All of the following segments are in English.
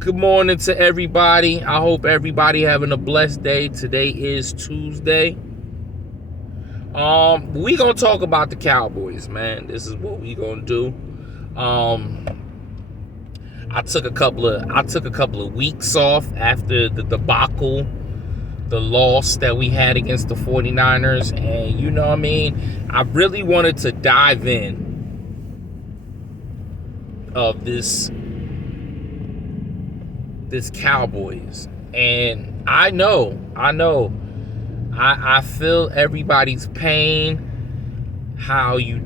Good morning to everybody. I hope everybody having a blessed day. Today is Tuesday. We gonna talk about the Cowboys, man. This is what we gonna do. I took a couple of weeks off after the debacle, the loss that we had against the 49ers, and you know what I mean? I really wanted to dive in of this Cowboys. And I feel everybody's pain, how you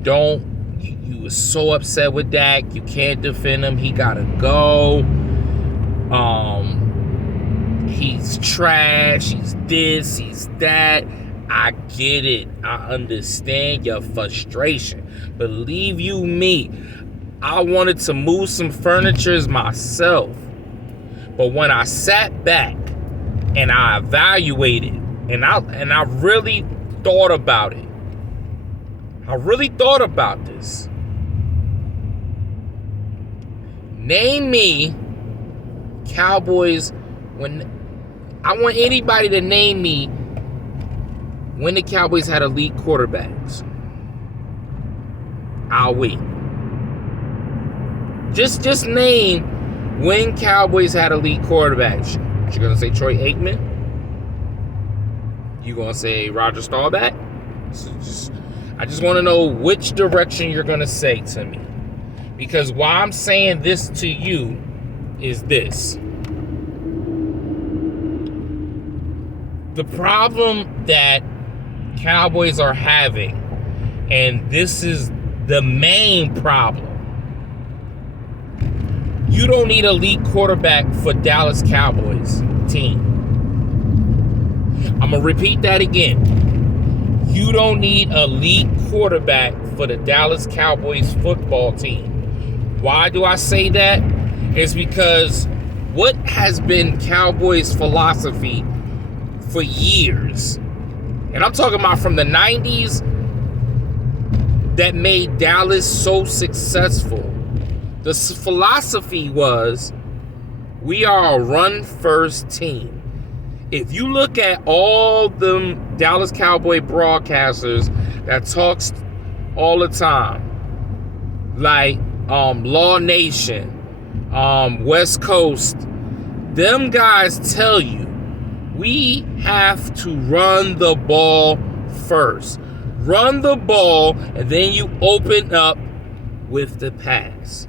were so upset with Dak, you can't defend him, he gotta go. He's trash, he's this, he's that. I get it. I understand your frustration. Believe you me, I wanted to move some furniture myself. But when I sat back and I evaluated and I really thought about it. I really thought about this. Name me Cowboys I want anybody to name me when the Cowboys had elite quarterbacks. I'll wait. Just name when Cowboys had elite quarterbacks. You're going to say Troy Aikman? You going to say Roger Staubach? I just want to know which direction you're going to say to me. Because why I'm saying this to you is this. The problem that Cowboys are having, and this is the main problem, you don't need an elite quarterback for Dallas Cowboys team. I'm going to repeat that again. You don't need an elite quarterback for the Dallas Cowboys football team. Why do I say that? It's because what has been Cowboys' philosophy for years, and I'm talking about from the 90s, that made Dallas so successful. The philosophy was, we are a run-first team. If you look at all the Dallas Cowboy broadcasters that talks all the time, like Law Nation, West Coast, them guys tell you, we have to run the ball first. Run the ball, and then you open up with the pass.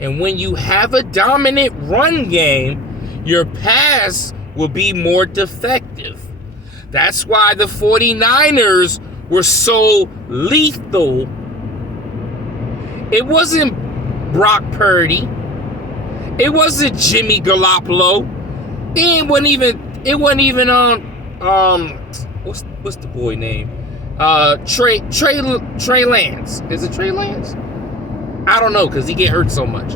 And when you have a dominant run game, your pass will be more defective. That's why the 49ers were so lethal. It wasn't Brock Purdy. It wasn't Jimmy Garoppolo. It wasn't even what's the boy name? Trey Lance. Is it Trey Lance? I don't know, because he get hurt so much.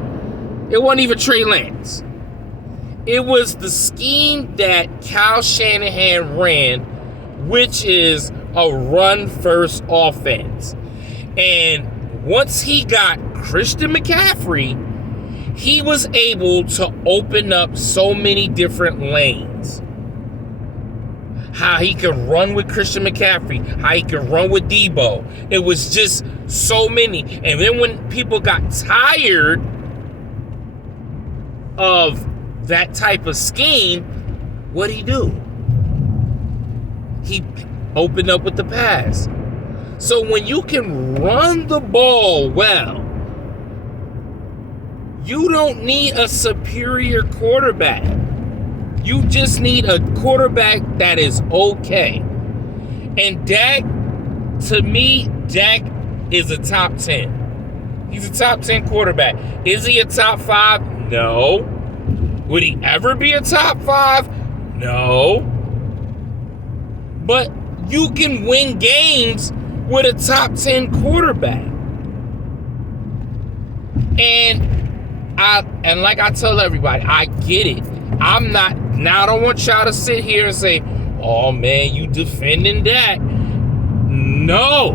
It wasn't even Trey Lance. It was the scheme that Kyle Shanahan ran, which is a run-first offense. And once he got Christian McCaffrey, he was able to open up so many different lanes. How he could run with Christian McCaffrey, how he could run with Debo. It was just so many. And then when people got tired of that type of scheme, what'd he do? He opened up with the pass. So when you can run the ball well, you don't need a superior quarterback. You just need a quarterback that is okay. And Dak, to me, Dak is a top 10. He's a top 10 quarterback. Is he a top 5? No. Would he ever be a top 5? No. But you can win games with a top 10 quarterback. And like I tell everybody, I get it. I don't want y'all to sit here and say, oh man, you defending that. No.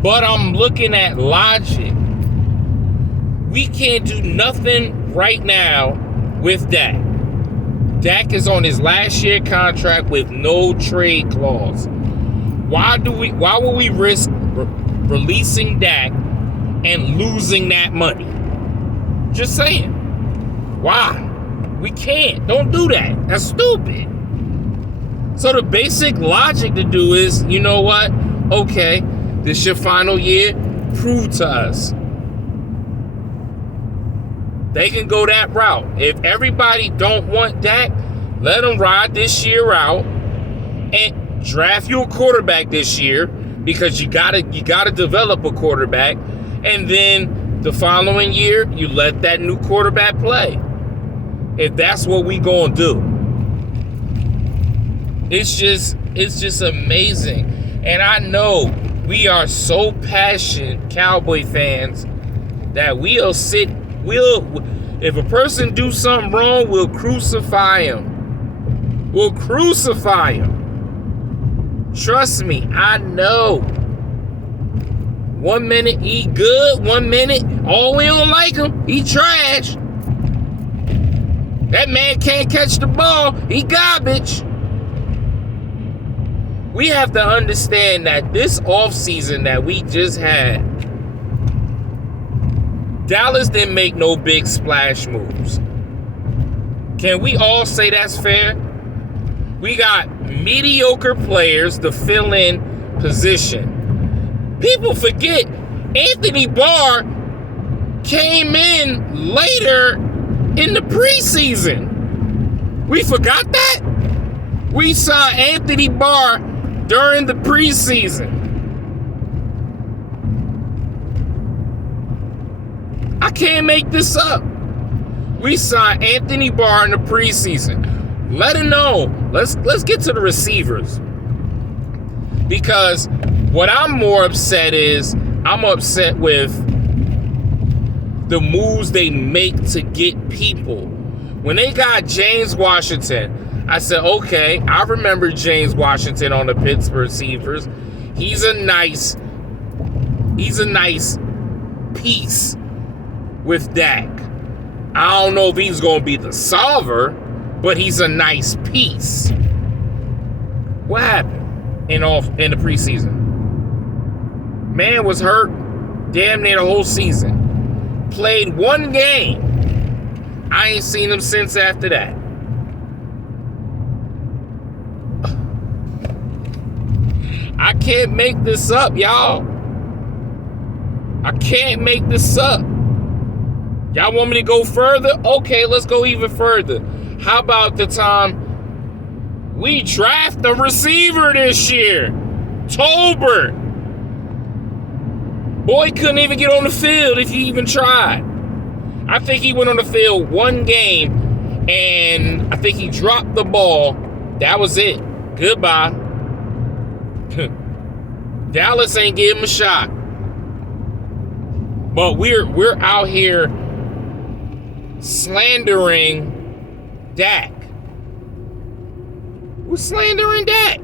But I'm looking at logic. We can't do nothing right now with Dak. Dak is on his last year contract with no trade clause. Why would we risk releasing Dak and losing that money? Just saying. Why? We can't. Don't do that. That's stupid. So the basic logic to do is, you know what? Okay, this is your final year. Prove to us. They can go that route. If everybody don't want Dak, let them ride this year out and draft you a quarterback this year, because you gotta develop a quarterback, and then the following year you let that new quarterback play. If that's what we gonna do. It's just amazing. And I know we are so passionate Cowboy fans that if a person do something wrong, we'll crucify him. We'll crucify him. Trust me, I know. 1 minute he good, 1 minute, oh, we don't like him, he trash. That man can't catch the ball, he garbage. We have to understand that this offseason that we just had, Dallas didn't make no big splash moves. Can we all say that's fair? We got mediocre players to fill in position. People forget Anthony Barr came in later in the preseason. We forgot that? We saw Anthony Barr during the preseason. I can't make this up. We saw Anthony Barr in the preseason. Let it know. Let's get to the receivers. Because what I'm more upset is, I'm upset with the moves they make to get people. When they got James Washington, I said, okay, I remember James Washington on the Pittsburgh Steelers. He's a nice piece with Dak. I don't know if he's going to be the solver, but he's a nice piece. What happened in the preseason? Man was hurt damn near the whole season. Played one game. I ain't seen him since after that. I can't make this up, y'all. I can't make this up. Y'all want me to go further? Okay, let's go even further. How about the time we draft a receiver this year? Tolbert. Boy couldn't even get on the field if he even tried. I think he went on the field one game, and I think he dropped the ball. That was it. Goodbye. Dallas ain't give him a shot. But we're out here slandering Dak. We're slandering Dak.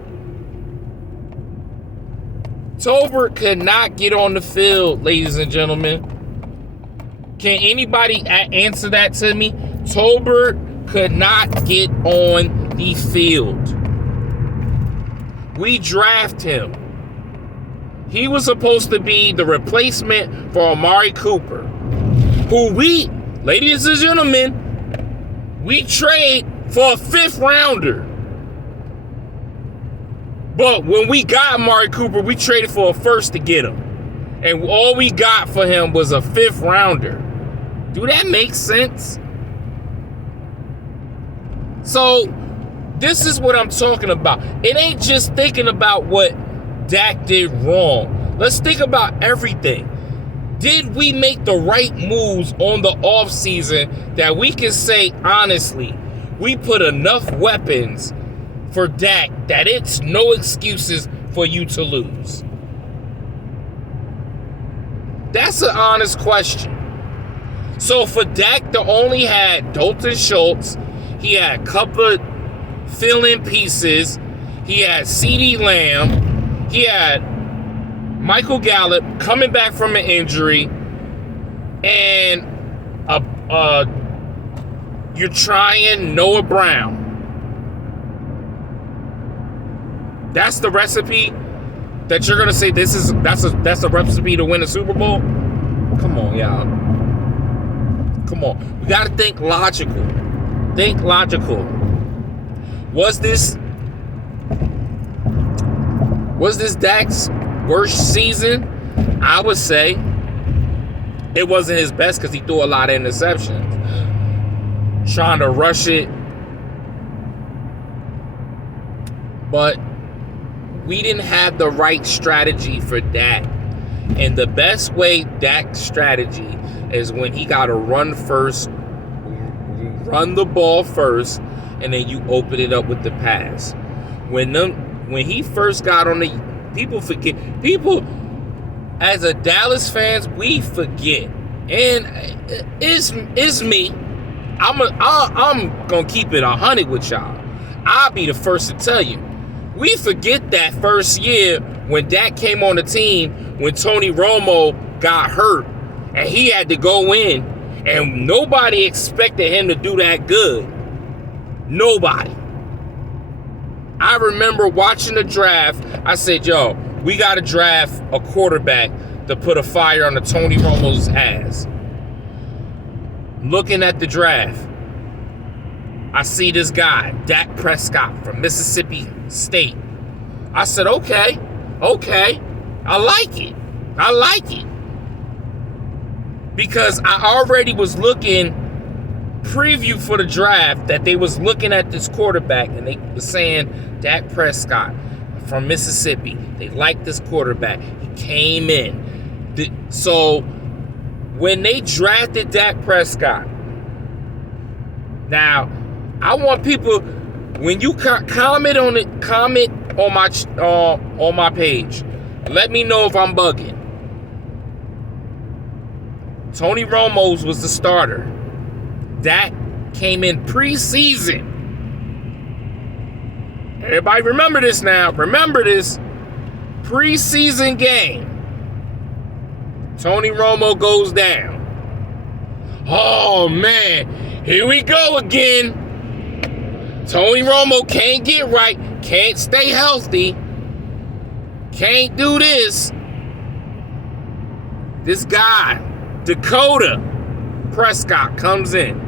Tolbert could not get on the field, ladies and gentlemen. Can anybody answer that to me? Tolbert could not get on the field. We draft him. He was supposed to be the replacement for Amari Cooper, who we, ladies and gentlemen, we trade for a 5th rounder. But when we got Amari Cooper, we traded for a 1st to get him. And all we got for him was a 5th rounder. Do that make sense? So, this is what I'm talking about. It ain't just thinking about what Dak did wrong. Let's think about everything. Did we make the right moves on the offseason that we can say, honestly, we put enough weapons for Dak that it's no excuses for you to lose? That's an honest question. So for Dak to only had Dalton Schultz, he had a couple of fill-in pieces, he had CeeDee Lamb, he had Michael Gallup coming back from an injury, and You're trying Noah Brown. That's the recipe that you're gonna say that's a recipe to win a Super Bowl? Come on, y'all. Come on. We gotta think logical. Think logical. Was this Dak's worst season? I would say it wasn't his best because he threw a lot of interceptions. Trying to rush it. But we didn't have the right strategy for Dak. And the best way Dak's strategy is when he got to run the ball first, and then you open it up with the pass. When he first got on the, people forget. People, as a Dallas fans, we forget, and it's me. I'm gonna keep it 100 with y'all. I'll be the first to tell you. We forget that first year when Dak came on the team, when Tony Romo got hurt, and he had to go in, and nobody expected him to do that good. Nobody. I remember watching the draft. I said, yo, we got to draft a quarterback to put a fire on the Tony Romo's ass. Looking at the draft, I see this guy, Dak Prescott from Mississippi State. I said, okay, I like it. Because I already was looking, preview for the draft, that they was looking at this quarterback, and they were saying, Dak Prescott from Mississippi. They like this quarterback. He came in. So when they drafted Dak Prescott, now, I want people, when you comment on my page, let me know if I'm bugging. Tony Romo was the starter. Dak came in preseason. Everybody remember this now. Remember this preseason game. Tony Romo goes down. Oh man, here we go again. Tony Romo can't get right, can't stay healthy, can't do this. This guy, Dakota Prescott, comes in.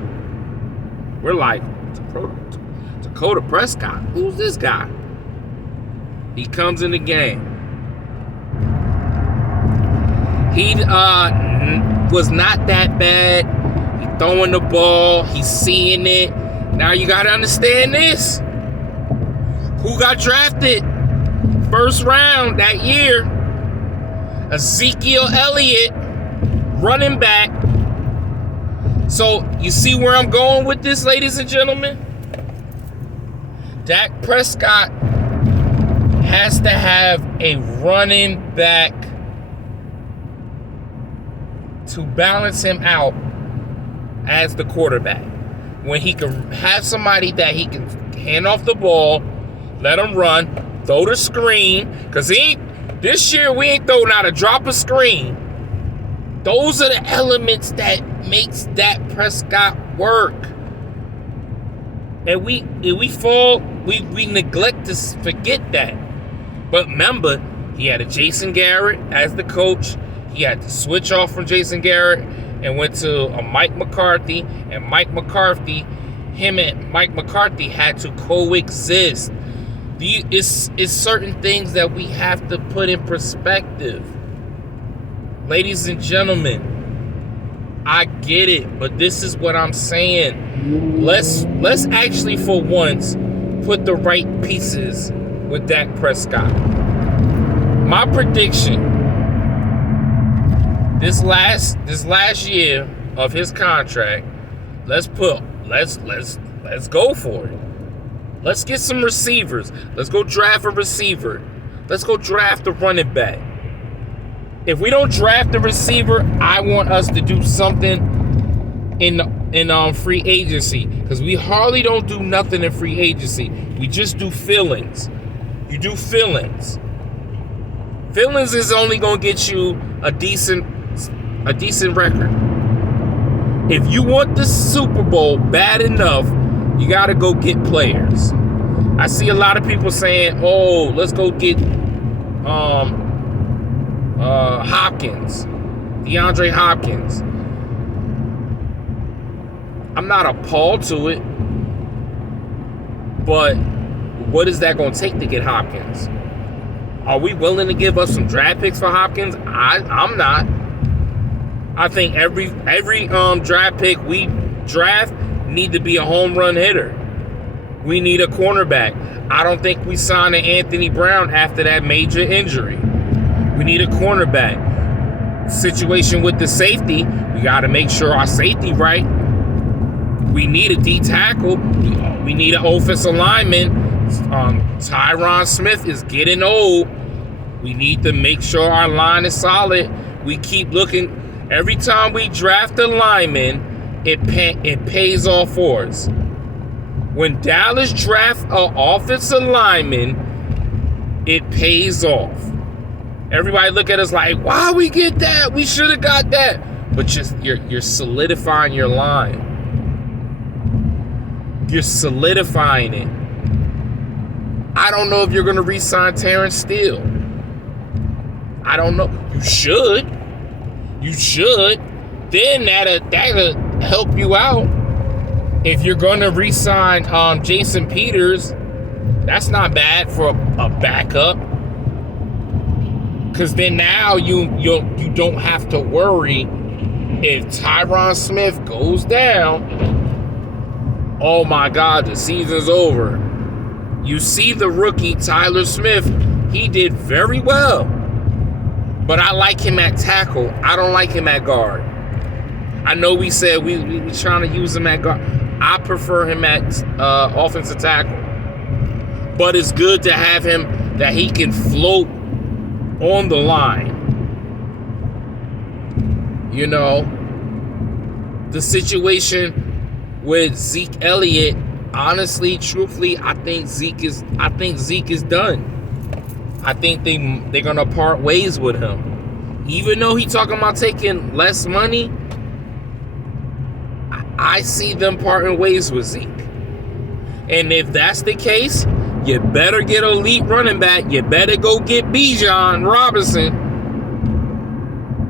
We're like, Dakota Prescott? Who's this guy? He comes in the game. He was not that bad. He throwing the ball. He's seeing it. Now you got to understand this. Who got drafted first round that year? Ezekiel Elliott, running back. So you see where I'm going with this, ladies and gentlemen? Dak Prescott has to have a running back to balance him out as the quarterback. When he can have somebody that he can hand off the ball, let him run, throw the screen, because this year we ain't throwing out a drop of screen. Those are the elements that makes Dak Prescott work. And we neglect to forget that. But remember, he had a Jason Garrett as the coach. He had to switch off from Jason Garrett and went to a Mike McCarthy. And him and Mike McCarthy had to coexist. It's certain things that we have to put in perspective. Ladies and gentlemen, I get it, but this is what I'm saying. Let's actually, for once, put the right pieces with Dak Prescott. My prediction, this last year of his contract, let's go for it. Let's get some receivers. Let's go draft a receiver. Let's go draft a running back. If we don't draft a receiver, I want us to do something in free agency, because we hardly don't do nothing in free agency. We just do fill-ins. You do fill-ins. Fill-ins is only gonna get you a decent record. If you want the Super Bowl bad enough, you got to go get players. I see a lot of people saying, "Oh, let's go get Hopkins, DeAndre Hopkins." I'm not appalled to it, but what is that going to take to get Hopkins? Are we willing to give up some draft picks for Hopkins? I'm not. I think every draft pick we draft need to be a home run hitter. We need a cornerback. I don't think we signed an Anthony Brown after that major injury. We need a cornerback. Situation with the safety, we got to make sure our safety right. We need a D tackle. We need an offensive lineman. Tyron Smith is getting old. We need to make sure our line is solid. We keep looking. Every time we draft a lineman, it pays off for us. When Dallas drafts an offensive lineman, it pays off. Everybody look at us like, why we get that? We should have got that. But just you're solidifying your line. You're solidifying it. I don't know if you're going to re-sign Terrence Steele. I don't know. You should. You should. Then that'll help you out. If you're going to re-sign Jason Peters, that's not bad for a backup. Because then now you don't have to worry if Tyron Smith goes down. Oh my God, the season's over. You see the rookie, Tyler Smith, he did very well. But I like him at tackle. I don't like him at guard. I know we said we trying to use him at guard. I prefer him at offensive tackle. But it's good to have him that he can float on the line. You know, the situation with Zeke Elliott, honestly, truthfully, I think Zeke is done. I think they're gonna part ways with him. Even though he talking about taking less money, I see them parting ways with Zeke. And if that's the case, you better get an elite running back. You better go get Bijan Robinson.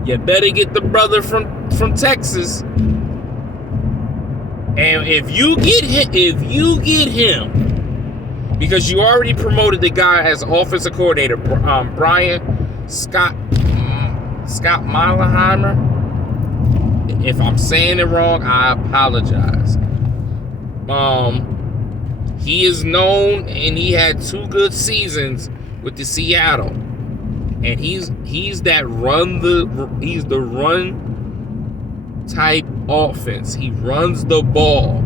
You better get the brother from Texas. And if you get him, because you already promoted the guy as offensive coordinator, Brian Scott Mileheimer. If I'm saying it wrong, I apologize. He is known, and he had 2 good seasons with the Seattle, and he's the run type offense. He runs the ball.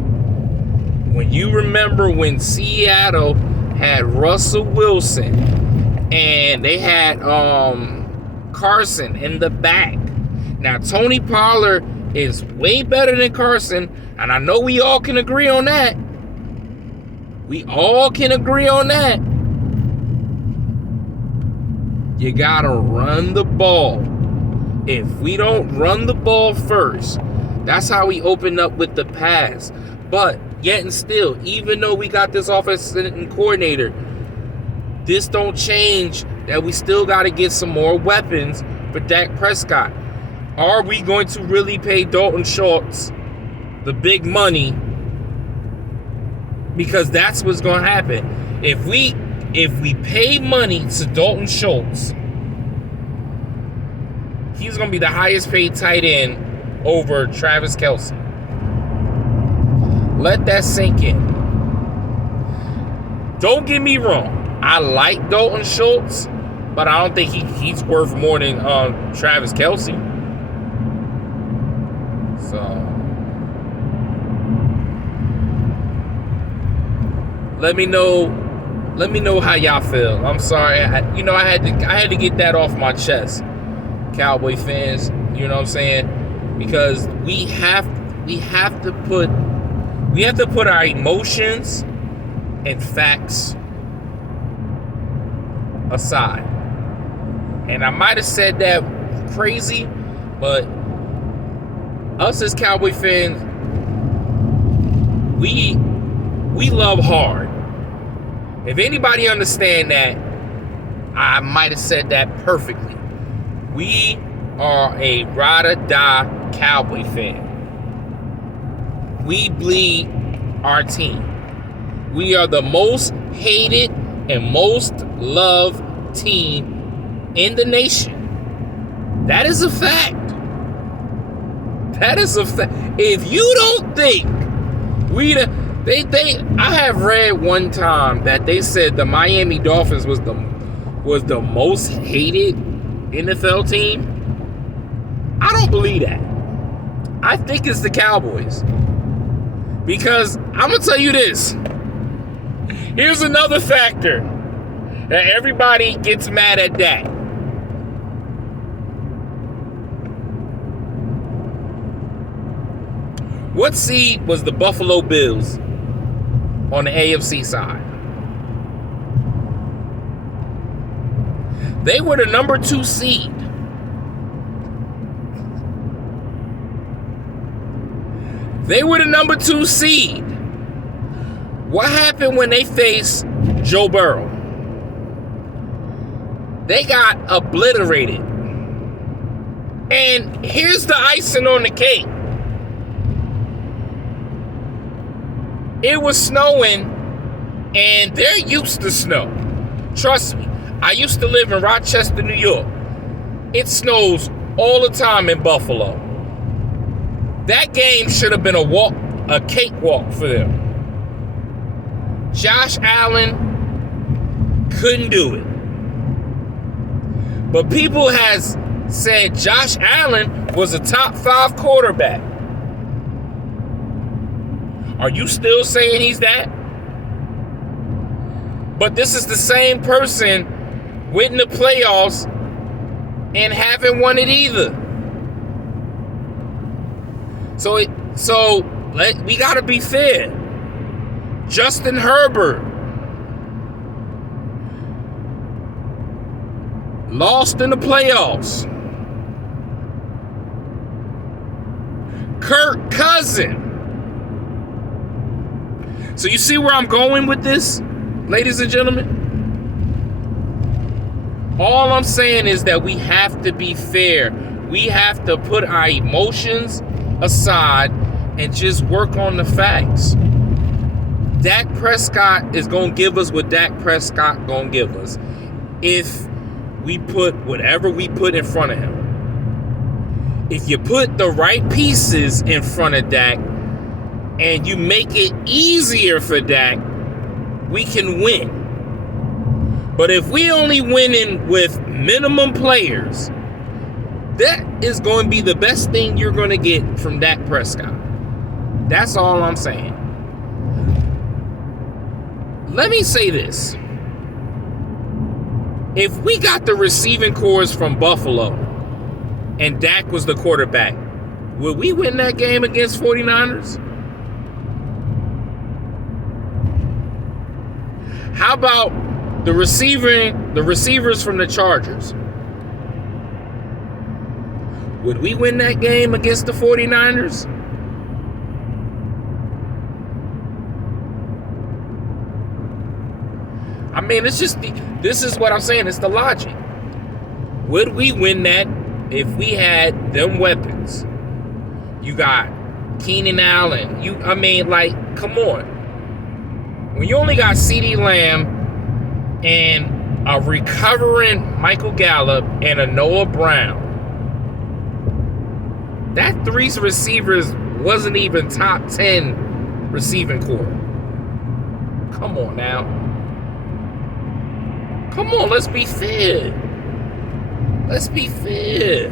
When you remember when Seattle had Russell Wilson and they had Carson in the back. Now Tony Pollard is way better than Carson, and I know we all can agree on that. We all can agree on that. You gotta run the ball. If we don't run the ball first, that's how we open up with the pass. But yet and still, even though we got this offensive coordinator, this don't change that we still got to get some more weapons for Dak Prescott. Are we going to really pay Dalton Schultz the big money? Because that's what's going to happen. If we pay money to Dalton Schultz, he's going to be the highest paid tight end over Travis Kelce. Let that sink in. Don't get me wrong. I like Dalton Schultz, but I don't think he's worth more than Travis Kelce. So let me know how y'all feel. I'm sorry. I had to get that off my chest, Cowboy fans. You know what I'm saying? Because we have to put our emotions and facts aside. And I might have said that crazy, but us as Cowboy fans, we love hard. If anybody understand that, I might have said that perfectly. We are a ride or die Cowboy fan. We bleed our team. We are the most hated and most loved team in the nation. That is a fact. That is a fact. If you don't think I have read one time that they said the Miami Dolphins was the most hated NFL team. I don't believe that. I think it's the Cowboys. Because I'm going to tell you this. Here's another factor that everybody gets mad at Dak. What seed was the Buffalo Bills on the AFC side? They were the number 2 seed. They were the number 2 seed. What happened when they faced Joe Burrow? They got obliterated. And here's the icing on the cake. It was snowing, and they're used to snow. Trust me. I used to live in Rochester, New York. It snows all the time in Buffalo. That game should have been a cakewalk for them. Josh Allen couldn't do it. But people has said Josh Allen was a top 5 quarterback. Are you still saying he's that? But this is the same person went in the playoffs and haven't won it either. So we got to be fair. Justin Herbert lost in the playoffs. Kirk Cousins. So you see where I'm going with this, ladies and gentlemen? All I'm saying is that we have to be fair. We have to put our emotions aside and just work on the facts. Dak Prescott is going to give us what Dak Prescott going to give us if we put whatever we put in front of him. If you put the right pieces in front of Dak and you make it easier for Dak, we can win. But if we only winning with minimum players, that is going to be the best thing you're going to get from Dak Prescott. That's all I'm saying. Let me say this. If we got the receiving cores from Buffalo and Dak was the quarterback, would we win that game against 49ers? How about the receivers from the Chargers? Would we win that game against the 49ers? I mean, it's just, this is what I'm saying. It's the logic. Would we win that if we had them weapons? You got Keenan Allen. Come on. When you only got CeeDee Lamb and a recovering Michael Gallup and a Noah Brown, that 3 receivers wasn't even top 10 receiving core. Come on now. Come on, let's be fair. Let's be fair.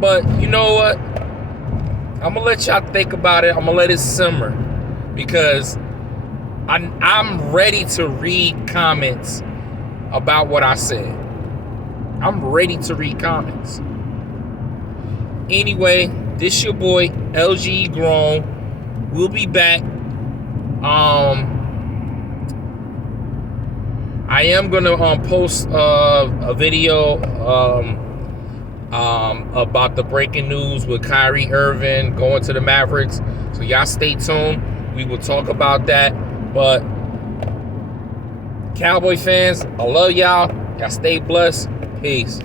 But you know what? I'm going to let y'all think about it. I'm going to let it simmer. Because I'm ready to read comments about what I said. I'm ready to read comments. Anyway, this your boy, LG Grown. We'll be back. I am going to post a video about the breaking news with Kyrie Irving going to the Mavericks. So y'all stay tuned. We will talk about that. But Cowboy fans, I love y'all. Y'all stay blessed. Peace.